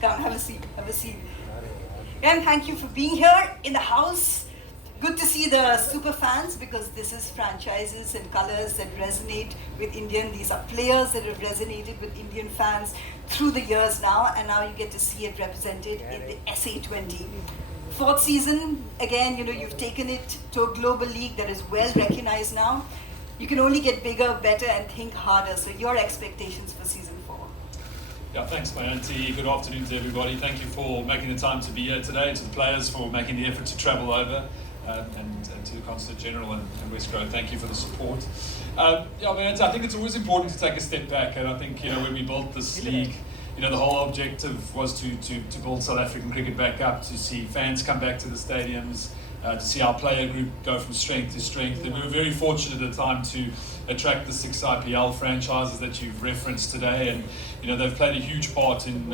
Come, have a seat, have a seat. And thank you for being here in the house. Good to see the super fans, because this is franchises and colors that resonate with Indian. These are players that have resonated with Indian fans through the years now, and now you get to see it represented in the SA20. Fourth season, again, you've taken it to a global league that is well recognized now. You can only get bigger, better, and think harder. So your expectations for season 4? Yeah, thanks, Mayanti. Good afternoon to everybody. Thank you for making the time to be here today, to the players for making the effort to travel over, and to the Consulate General and West Grove. Thank you for the support. Yeah, Mayanti, I think it's always important to take a step back, and I think when we built this league, the whole objective was to build South African cricket back up, to see fans come back to the stadiums, to see our player group go from strength to strength. And we were very fortunate at the time to attract the 6 IPL franchises that you've referenced today, and they've played a huge part in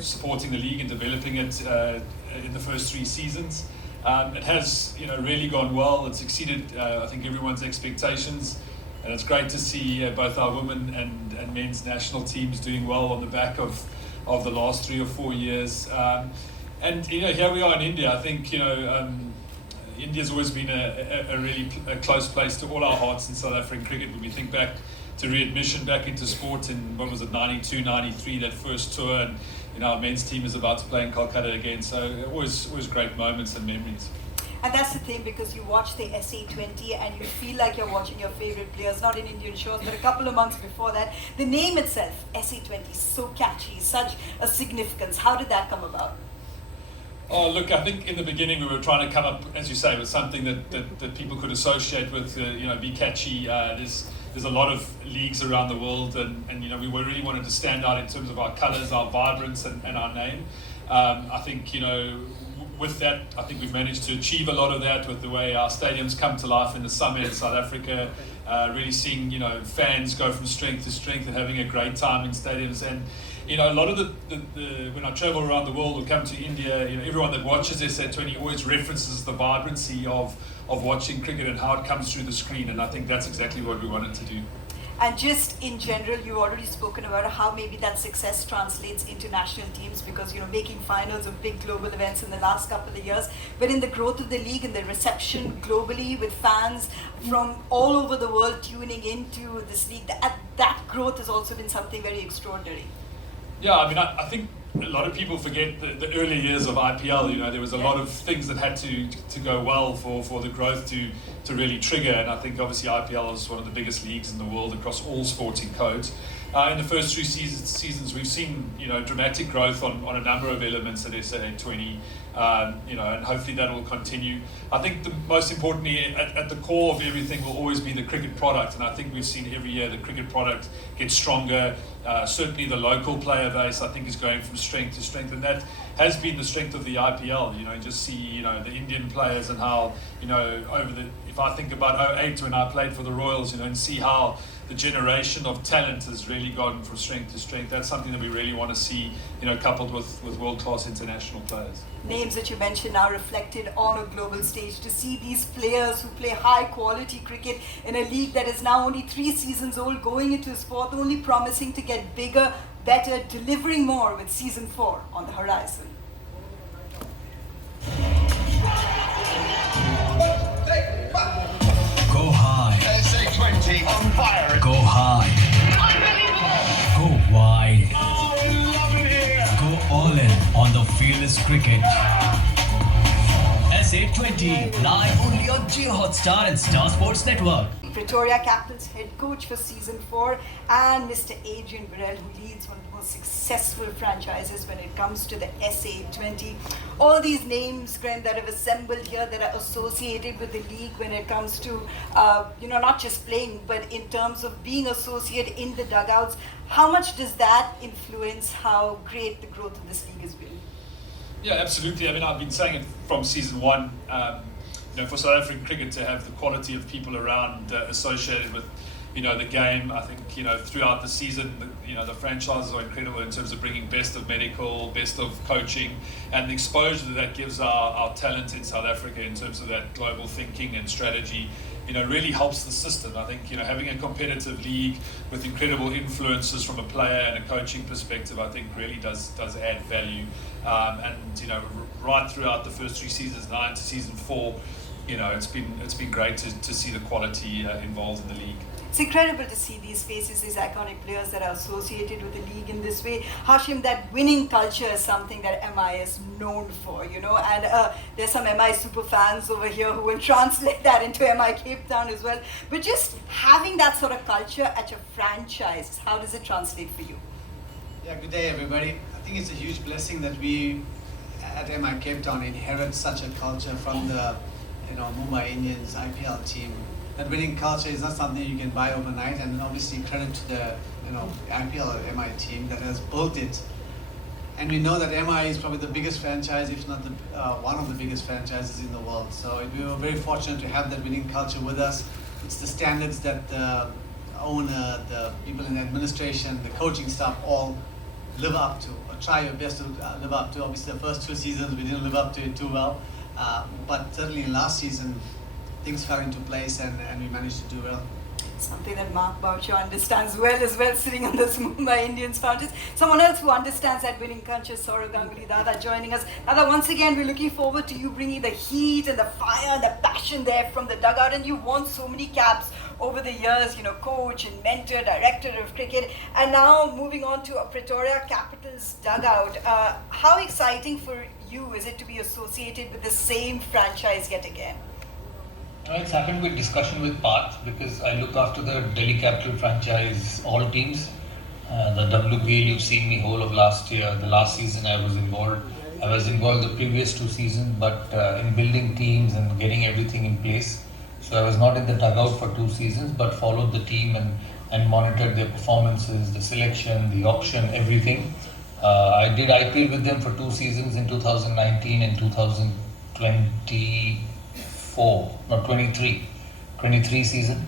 supporting the league and developing it in the first 3 seasons. It has really gone well. It's exceeded I think everyone's expectations, and it's great to see both our women and men's national teams doing well on the back of the last 3 or 4 years. And here we are in India. I think India's always been a really close place to all our hearts in South African cricket. When we think back to readmission back into sport in, 92, 93, that first tour, and our men's team is about to play in Kolkata again. So always great moments and memories. And that's the thing, because you watch the SA20 and you feel like you're watching your favorite players, not in Indian shows, but a couple of months before that. The name itself, SA20, is so catchy, such a significance. How did that come about? Oh, look, I think in the beginning we were trying to come up, as you say, with something that people could associate with, be catchy. There's a lot of leagues around the world, and we really wanted to stand out in terms of our colours, our vibrance, and our name. I think, with that, I think we've managed to achieve a lot of that with the way our stadiums come to life in the summer in South Africa, really seeing, fans go from strength to strength and having a great time in stadiums. And a lot of the when I travel around the world or come to India, everyone that watches SA20 always references the vibrancy of watching cricket and how it comes through the screen, and I think that's exactly what we wanted to do. And just in general, you've already spoken about how maybe that success translates into national teams, because making finals of big global events in the last couple of years, but in the growth of the league and the reception globally with fans from all over the world tuning into this league, that growth has also been something very extraordinary. Yeah, I mean, I think a lot of people forget the early years of IPL. There was a lot of things that had to go well for the growth to really trigger, and I think obviously IPL is one of the biggest leagues in the world across all sporting codes. In the first 3 seasons, we've seen dramatic growth on a number of elements at SA20, and hopefully that will continue. I think the most importantly, at the core of everything will always be the cricket product, and I think we've seen every year the cricket product get stronger. Certainly the local player base, I think, is going from strength to strength, and that has been the strength of the IPL. Just see the Indian players and how if I think about 08 when I played for the Royals, and see how the generation of talent has really gone from strength to strength. That's something that we really want to see, coupled with world-class international players. Names that you mentioned now reflected on a global stage. To see these players who play high-quality cricket in a league that is now only 3 seasons old, going into its 4th, only promising to get bigger, better, delivering more with season 4 on the horizon. Go high. SA20 on fire. Go high. Go wide. Oh, love it here. Go all in on the fearless cricket. SA20 live only on Jio Hotstar and Star Sports Network. Pretoria Capitals head coach for season 4, and Mr. Adrian Birrell, who leads one of the most successful franchises when it comes to the SA20. All these names, Graham, that have assembled here, that are associated with the league when it comes to, not just playing, but in terms of being associated in the dugouts. How much does that influence how great the growth of this league has been? Yeah, absolutely. I mean, I've been saying it from season 1. For South African cricket to have the quality of people around associated the game. I think, throughout the season, the franchises are incredible in terms of bringing best of medical, best of coaching, and the exposure that gives our talent in South Africa in terms of that global thinking and strategy, really helps the system. I think, having a competitive league with incredible influences from a player and a coaching perspective, I think really does add value. Right throughout the first 3 seasons, now into season 4, it's been great to see the quality involved in the league. It's incredible to see these faces, these iconic players that are associated with the league in this way. Hashim, that winning culture is something that MI is known for, and there's some MI super fans over here who will translate that into MI Cape Town as well. But just having that sort of culture at your franchise, how does it translate for you? Yeah, good day everybody. I think it's a huge blessing that we at MI Cape Town inherit such a culture from the Mumbai Indians IPL team. That winning culture is not something you can buy overnight, and obviously credit to the IPL MI team that has built it. And we know that MI is probably the biggest franchise, if not the one of the biggest franchises in the world. So we were very fortunate to have that winning culture with us. It's the standards that the owner, the people in the administration, the coaching staff all live up to, or try your best to live up to. Obviously the first 2 seasons we didn't live up to it too well, but certainly last season things fell into place and we managed to do well. Something that Mark Boucher understands well as well, sitting on this Mumbai Indians fountains. Someone else who understands that winning culture, Sourav Ganguly, Dada, joining us. Dada, once again, we're looking forward to you bringing the heat and the fire and the passion there from the dugout. And you've won so many caps over the years, coach and mentor, director of cricket. And now moving on to a Pretoria Capitals dugout. How exciting for you is it to be associated with the same franchise yet again? It's happened with discussion with Parth, because I look after the Delhi Capital franchise, all teams. The WPL, you've seen me whole of last year. The last season I was involved. I was involved the previous 2 seasons, but in building teams and getting everything in place. So I was not in the dugout for 2 seasons, but followed the team and monitored their performances, the selection, the auction, everything. I did IPL with them for 2 seasons in 2019 and 23 season,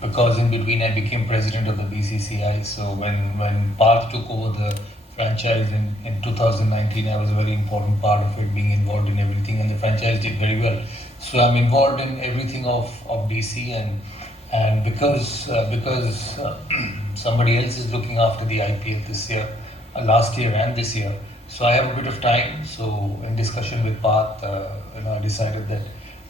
because in between I became president of the BCCI. So when Parth took over the franchise in 2019, I was a very important part of it, being involved in everything, and the franchise did very well. So I'm involved in everything of DC, and because somebody else is looking after the IPL this year, last year and this year, so I have a bit of time. So in discussion with Parth, I decided that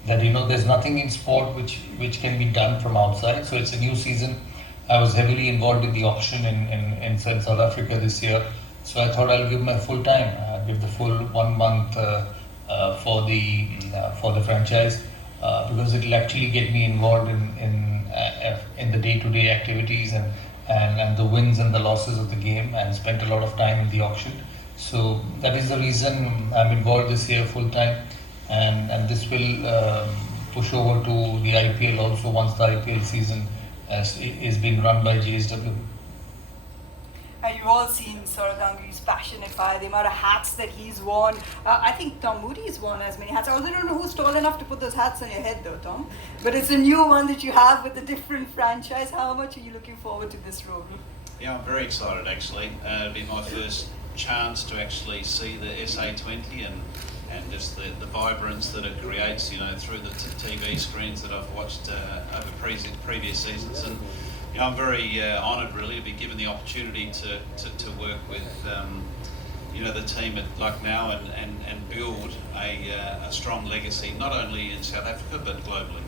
there's nothing in sport which can be done from outside. So it's a new season. I was heavily involved in the auction in South Africa this year. So I thought I'll give my full time, give the full 1 month for the franchise, because it'll actually get me involved in the day-to-day activities and the wins and the losses of the game, and spent a lot of time in the auction. So that is the reason I'm involved this year full time. And this will push over to the IPL also once the IPL season is being run by JSW. And you've all seen Sourav Ganguly's passionate fire, the amount of hats that he's worn. I think Tom Moody's worn as many hats. I also don't know who's tall enough to put those hats on your head though, Tom. But it's a new one that you have with a different franchise. How much are you looking forward to this role? Yeah, I'm very excited actually. It'll be my first chance to actually see the SA20 and just the vibrance that it creates, through the TV screens that I've watched over previous seasons. And I'm very honoured really to be given the opportunity to work with the team at Lucknow and build a strong legacy, not only in South Africa but globally.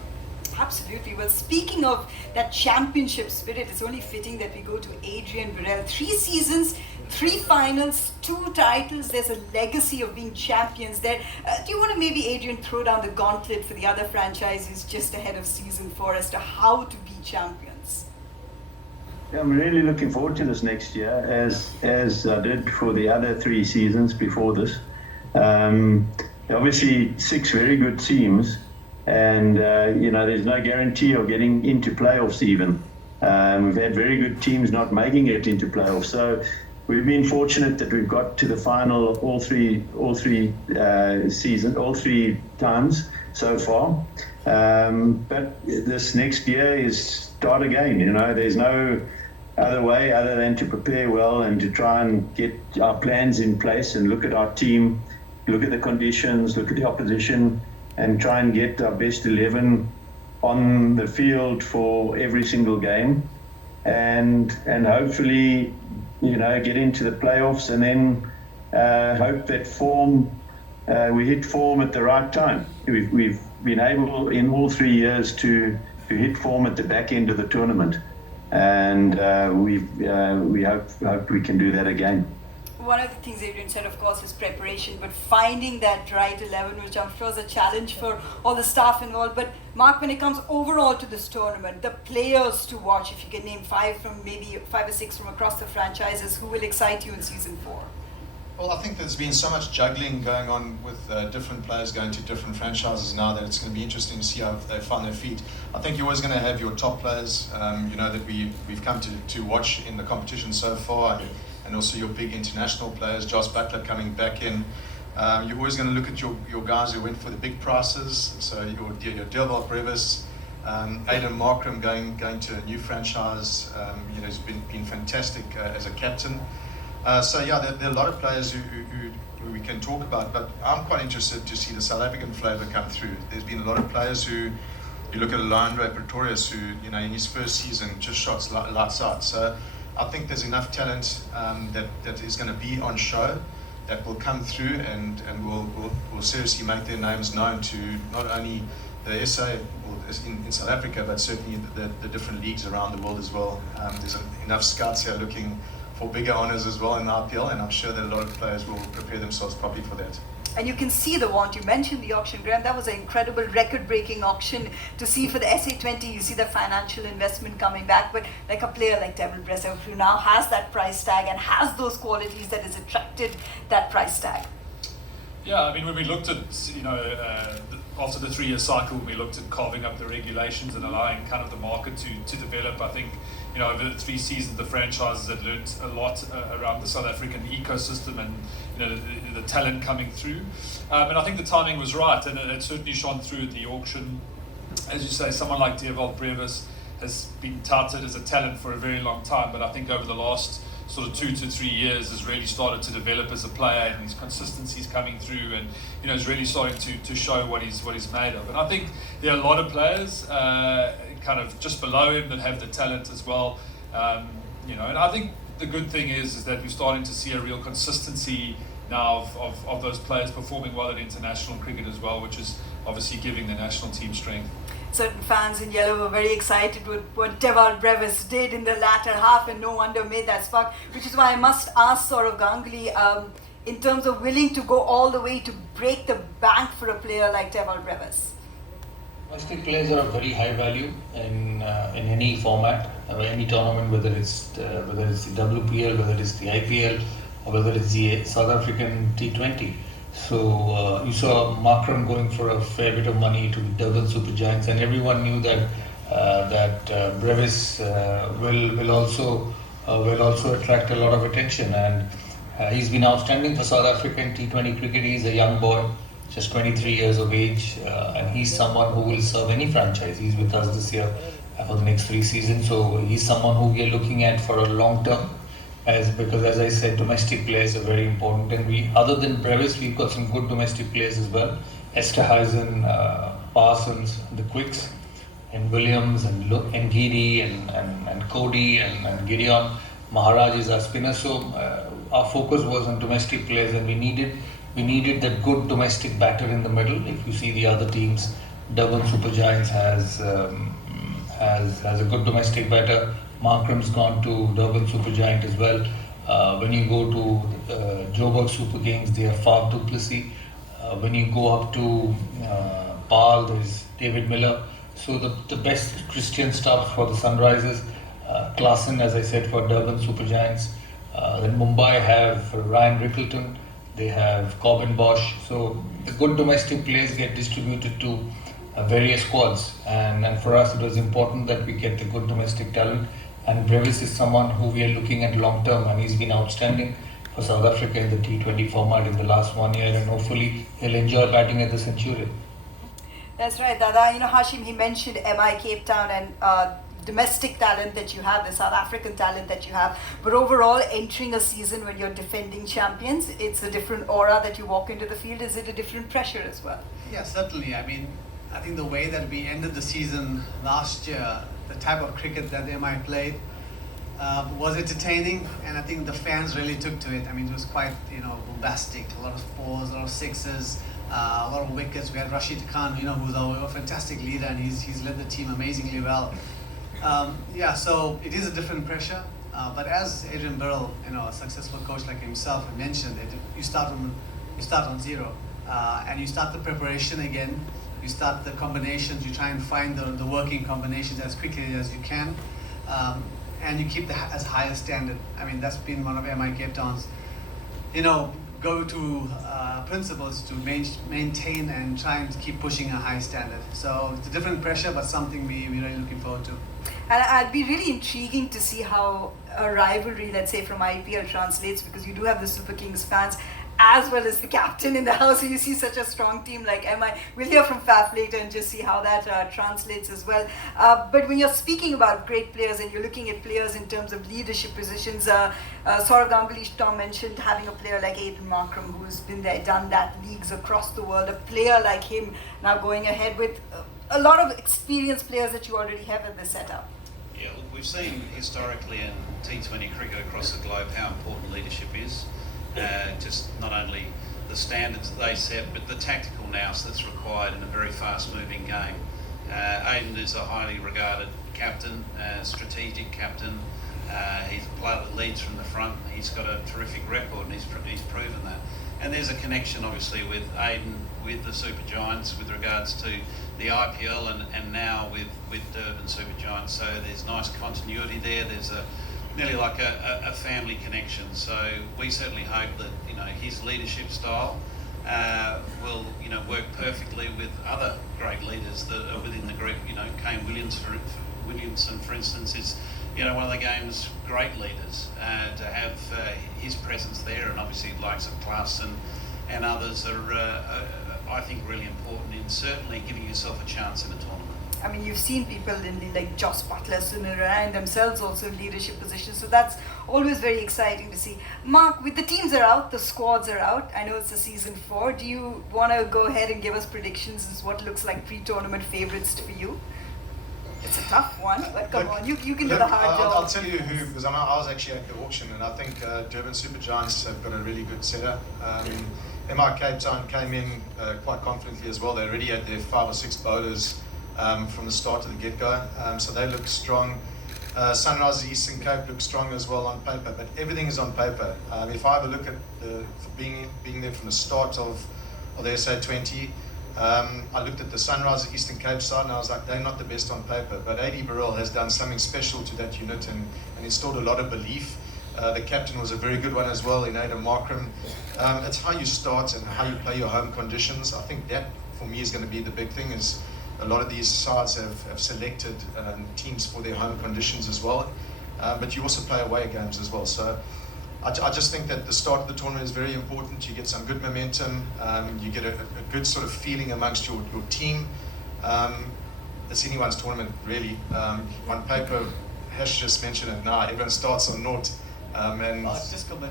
Absolutely. Well, speaking of that championship spirit, it's only fitting that we go to Adrian Birrell. 3 seasons, 3 finals, 2 titles. There's a legacy of being champions there. Do you want to maybe, Adrian, throw down the gauntlet for the other franchises just ahead of season 4 as to how to be champions? Yeah, I'm really looking forward to this next year, as I did for the other 3 seasons before this. Obviously, 6 very good teams. And, there's no guarantee of getting into playoffs even. We've had very good teams not making it into playoffs. So we've been fortunate that we've got to the final all three times so far. But this next year is start again. There's no other way other than to prepare well and to try and get our plans in place and look at our team, look at the conditions, look at the opposition, and try and get our best 11 on the field for every single game, and hopefully, get into the playoffs, and then hope that we hit form at the right time. We've been able in all 3 years to hit form at the back end of the tournament, and we hope we can do that again. One of the things Adrian said, of course, is preparation, but finding that right 11, which I'm sure is a challenge for all the staff involved. But Mark, when it comes overall to this tournament, the players to watch, if you can name 5 or 6 from across the franchises, who will excite you in season 4? Well, I think there's been so much juggling going on with different players going to different franchises now that it's going to be interesting to see how they find their feet. I think you're always going to have your top players, that we've come to watch in the competition so far, and also your big international players, Josh Butler coming back in. You're always going to look at your guys who went for the big prices, so your Delval Brevis, Aidan Markram going to a new franchise, has been fantastic as a captain. There are a lot of players who we can talk about, but I'm quite interested to see the South African flavour come through. There's been a lot of players who, you look at Alondre Pretorius, who in his first season just shot lights out. So I think there's enough talent that is going to be on show that will come through and will seriously make their names known to not only the SA in South Africa, but certainly the different leagues around the world as well. There's enough scouts here looking for bigger honours as well in the IPL, and I'm sure that a lot of players will prepare themselves properly for that. And you can see the want. You mentioned the auction, Graham. That was an incredible record-breaking auction to see for the SA20. You see the financial investment coming back, but like a player like Adrian Birrell, who now has that price tag and has those qualities that has attracted that price tag. Yeah, I mean, when we looked at, after the 3-year cycle, we looked at carving up the regulations and allowing kind of the market to develop. I think, over the 3 seasons, the franchises had learned a lot around the South African ecosystem and, the talent coming through. And I think the timing was right, and it certainly shone through at the auction. As you say, someone like Delval Brevis has been touted as a talent for a very long time, but I think over the last sort of 2 to 3 years has really started to develop as a player, and his consistency's coming through, and is really starting to show what he's made of. And I think there are a lot of players kind of just below him that have the talent as well, and I think the good thing is that we're starting to see a real consistency now of those players performing well in international cricket as well, which is obviously giving the national team strength. Certain fans in yellow were very excited with what Delval Brevis did in the latter half, and no wonder made that spark, which is why I must ask Sourav Ganguly, in terms of willing to go all the way to break the bank for a player like Delval Brevis. Domestic players are of very high value in any format, any tournament, whether it's the WPL, whether it's the IPL, or whether it's the South African T20. So you saw Markram going for a fair bit of money to Durban Super Giants, and everyone knew that Brevis will also attract a lot of attention, and he's been outstanding for South African T20 cricket. He's a young boy, just 23 years of age, and he's someone who will serve any franchise. He's with us this year for the next 3 seasons, so he's someone who we are looking at for a long term. Because as I said, domestic players are very important, and other than Brevis, we've got some good domestic players as well. Esterhuizen, Parsons, the Quicks, and Williams, and Ngidi, and Cody, and Gideon. Maharaj is our spinner. So our focus was on domestic players, and we needed that good domestic batter in the middle. If you see the other teams, Durban Super Giants has a good domestic batter. Markram's gone to Durban Super Giant as well. When you go to Joburg Super Kings, they have Faf du Plessis. When you go up to Paarl, there's David Miller. So the best Tristan Stubbs for the Sunrisers. Klaasen, as I said, for Durban Super Giants. Then Mumbai have Ryan Rickleton. They have Corbin Bosch. So the good domestic players get distributed to various squads. And for us, it was important that we get the good domestic talent. And Brevis is someone who we are looking at long term, and he's been outstanding for South Africa in the T20 format in the last 1 year, and hopefully he'll enjoy batting at the Centurion. That's right, Dada. Hashim, he mentioned MI Cape Town, and domestic talent that you have, the South African talent that you have, but overall entering a season when you're defending champions, it's a different aura that you walk into the field. Is it a different pressure as well? Yeah, certainly. I mean, I think the way that we ended the season last year, the type of cricket that MI played was entertaining, and I think the fans really took to it. I mean, it was quite, bombastic. A lot of fours, a lot of sixes, a lot of wickets. We had Rashid Khan, who's our fantastic leader, and he's led the team amazingly well. So it is a different pressure. But as Adrian Birrell, a successful coach like himself mentioned, you start on zero, and you start the preparation again. You start the combinations. You try and find the working combinations as quickly as you can, and you keep as high a standard. I mean, that's been one of MI Cape Town's, go-to principles to maintain and try and keep pushing a high standard. So it's a different pressure, but something we're really looking forward to. And I'd be really intriguing to see how a rivalry, let's say, from IPL translates, because you do have the Super Kings fans as well as the captain in the house. So you see such a strong team like MI. We'll hear from Faf later and just see how that translates as well. But when you're speaking about great players and you're looking at players in terms of leadership positions, Sourav Ganguly, Tom mentioned having a player like Adrian Birrell who's been there, done that, leagues across the world. A player like him now going ahead with a lot of experienced players that you already have at the setup. Yeah, look, we've seen historically in T20 cricket across the globe how important leadership is. Just not only the standards that they set, but the tactical nous that's required in a very fast-moving game. Aiden is a highly regarded captain, strategic captain. He's a player that leads from the front. He's got a terrific record, and he's proven that. And there's a connection, obviously, with Aiden, with the Super Giants, with regards to the IPL, and now with Durban Super Giants. So there's nice continuity there. There's nearly like a family connection. So we certainly hope that his leadership style will work perfectly with other great leaders that are within the group. Kane Williamson, for instance, is one of the game's great leaders. To have his presence there, and obviously the likes of Klaas and others are I think really important in certainly giving yourself a chance in a tournament. I mean, you've seen people like Joss Butler, Sunil Ryan themselves also in leadership positions, so that's always very exciting to see. Mark, with the teams are out, the squads are out, I know it's the season 4, do you want to go ahead and give us predictions as what looks like pre-tournament favourites for you? It's a tough one, but come on, you can do the hard job. I'll tell you who, because I was actually at the auction, and I think Durban Super Giants have got a really good setup. MI Cape Town came in quite confidently as well. They already had their 5 or 6 bowlers from the start of the get-go, so they look strong. Sunrisers Eastern Cape looks strong as well on paper, but everything is on paper. If I have a look at being there from the start of the SA20, I looked at the Sunrisers Eastern Cape side and I was like, they're not the best on paper, but Adrian Birrell has done something special to that unit and installed a lot of belief. The captain was a very good one as well in Adrian Birrell. It's how you start and how you play your home conditions. I think that for me is going to be the big thing. Is a lot of these sides have selected teams for their home conditions as well, but you also play away games as well. So I just think that the start of the tournament is very important. You get some good momentum, you get a good sort of feeling amongst your team. It's anyone's tournament really. On paper, Hash just mentioned it now, everyone starts on naught. Just go back.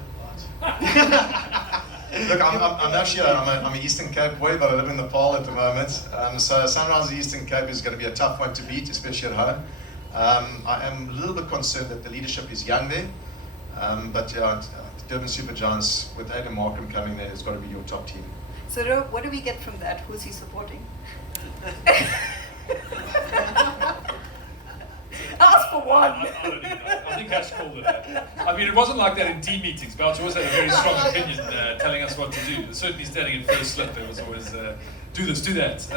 Look, I'm actually I'm an Eastern Cape boy, but I live in the Paarl at the moment. So Sunrise Eastern Cape is going to be a tough one to beat, especially at home. I am a little bit concerned that the leadership is young there, but Durban Super Giants with Adrian Birrell coming there has got to be your top team. So what do we get from that? Who's he supporting? Ask for one. I don't even know. I think Ash called it that. I mean, it wasn't like that in team meetings. Belch always had a very strong opinion telling us what to do. Certainly standing in first slip, there was always do this, do that.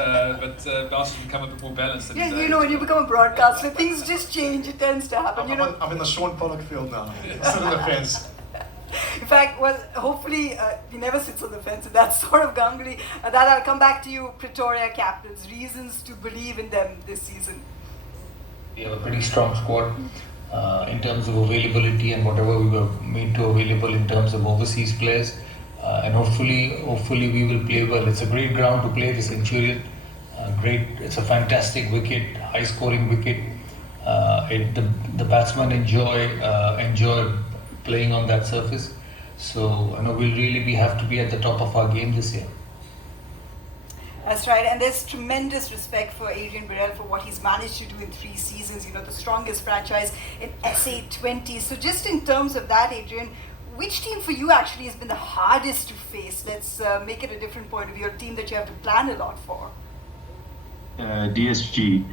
But Belch can become a bit more balanced. Yeah, when you become a broadcaster, things just change. It tends to happen. I'm in the Sean Pollock field now. I sit on the fence. In fact, hopefully he never sits on the fence, and that's Sourav Ganguly. That I'll come back to you, Pretoria Capitals. Reasons to believe in them this season. We have a pretty strong squad in terms of availability and whatever we were made to available in terms of overseas players, and hopefully we will play well. It's a great ground to play, the Centurion. It's a fantastic wicket, high scoring wicket. The batsmen enjoy playing on that surface. So we'll really have to be at the top of our game this year. That's right, and there's tremendous respect for Adrian Birrell for what he's managed to do in 3 seasons, the strongest franchise in SA20. So just in terms of that, Adrian, which team for you actually has been the hardest to face? Let's make it a different point of view, a team that you have to plan a lot for. DSG.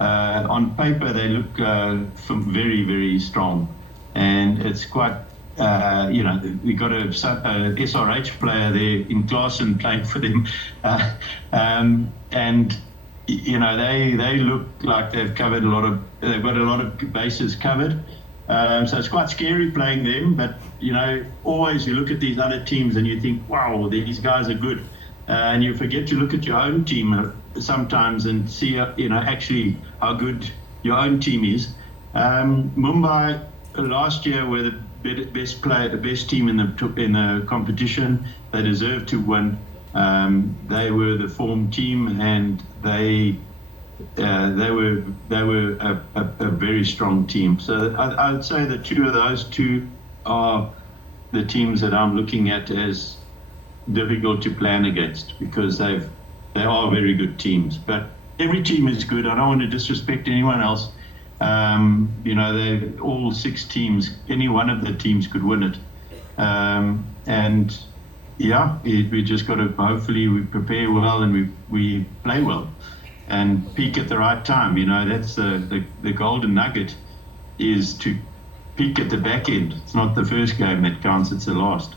On paper, they look very, very strong, and it's quite. We got a SRH player there in class and playing for them, and they look like they've got a lot of bases covered. So it's quite scary playing them, but always you look at these other teams and you think, wow, these guys are good, and you forget to look at your own team sometimes and see actually how good your own team is. Mumbai last year were the best team in the competition. They deserved to win. They were the form team, and they were a very strong team. So I'd say that those two are the teams that I'm looking at as difficult to plan against, because they are very good teams. But every team is good. I don't want to disrespect anyone else. They all 6 teams. Any one of the teams could win it. We just got to hopefully we prepare well and we play well and peak at the right time. That's the golden nugget, is to peak at the back end. It's not the first game that counts; it's the last.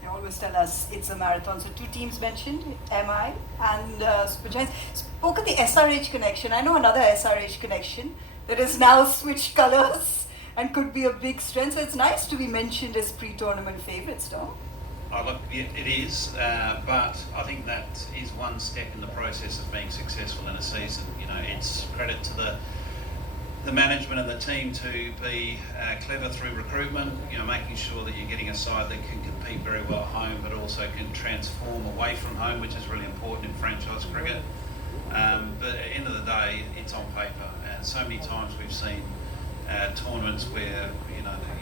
They always tell us it's a marathon. So 2 teams mentioned, MI and Super Giants. Spoke of the SRH connection. I know another SRH connection that has now switched colours and could be a big strength. So it's nice to be mentioned as pre-tournament favourites, no? Look, it is, but I think that is one step in the process of being successful in a season. It's credit to the management of the team to be clever through recruitment, making sure that you're getting a side that can compete very well at home, but also can transform away from home, which is really important in franchise cricket. But at the end of the day, it's on paper, and so many times we've seen tournaments where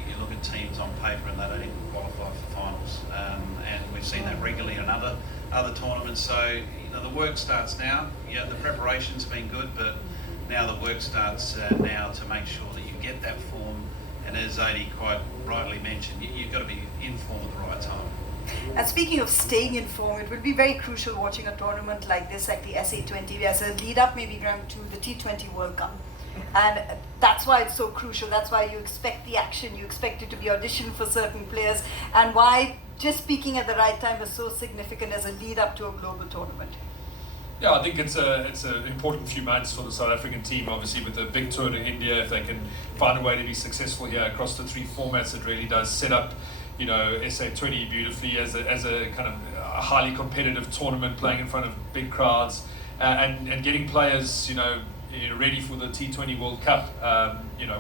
you look at teams on paper and they don't even qualify for finals, and we've seen that regularly in other tournaments. So the work starts now. The preparation's been good, but now the work starts now to make sure that you get that form. And as Adi quite rightly mentioned, you've got to be in form at the right time. And speaking of staying in form, it will be very crucial watching a tournament like this, like the SA20, as a lead up maybe Graham, to the T20 World Cup. And that's why it's so crucial. That's why you expect the action, you expect it to be auditioned for certain players, and why just peaking at the right time is so significant as a lead up to a global tournament. Yeah, I think it's an important few months for the South African team. Obviously, with the big tour to India, if they can find a way to be successful here across the 3 formats, it really does set up SA20 beautifully as a kind of a highly competitive tournament, playing in front of big crowds, and getting players ready for the T20 World Cup,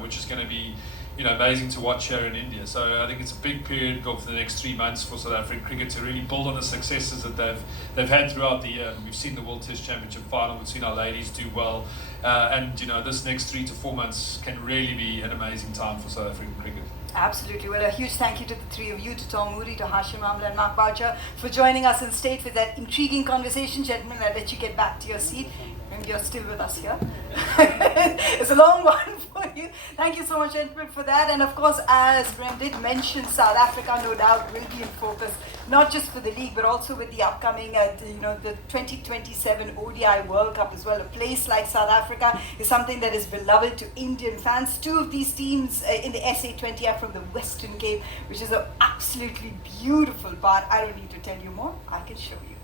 which is going to be amazing to watch here in India. So I think it's a big period for the next 3 months for South African cricket to really build on the successes that they've had throughout the year. We've seen the World Test Championship final, we've seen our ladies do well, and this next 3 to 4 months can really be an amazing time for South African cricket. Absolutely. Well, a huge thank you to the 3 of you, to Tom Moody, to Hashim Amla and Mark Boucher, for joining us in state with that intriguing conversation. Gentlemen, I'll let you get back to your seat. And you're still with us here. It's a long one for you. Thank you so much, gentlemen, for that. And of course, as Graham did mention, South Africa no doubt will be in focus, not just for the league, but also with the upcoming, the 2027 ODI World Cup as well. A place like South Africa is something that is beloved to Indian fans. 2 of these teams in the SA20 are from the Western Cape, which is an absolutely beautiful part. I don't need to tell you more. I can show you.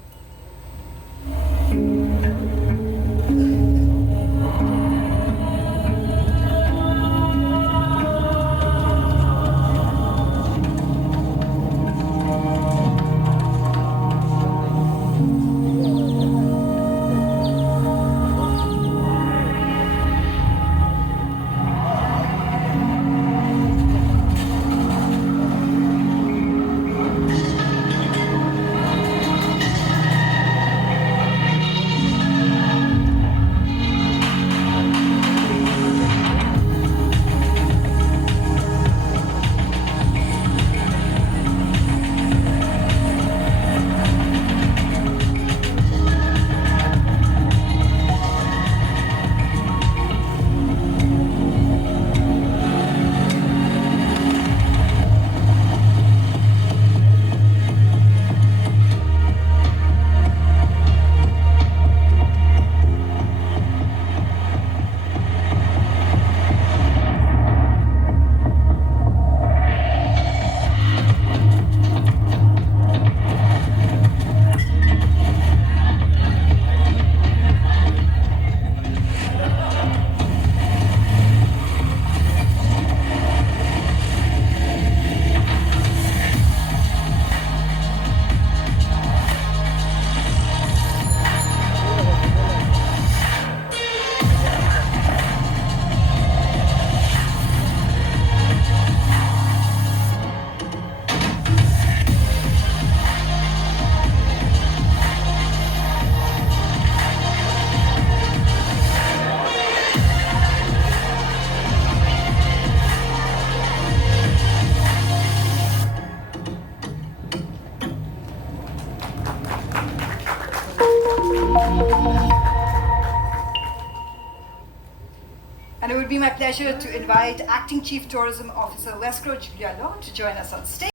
And it would be my pleasure to invite Acting Chief Tourism Officer Westcrow Giuliano to join us on stage.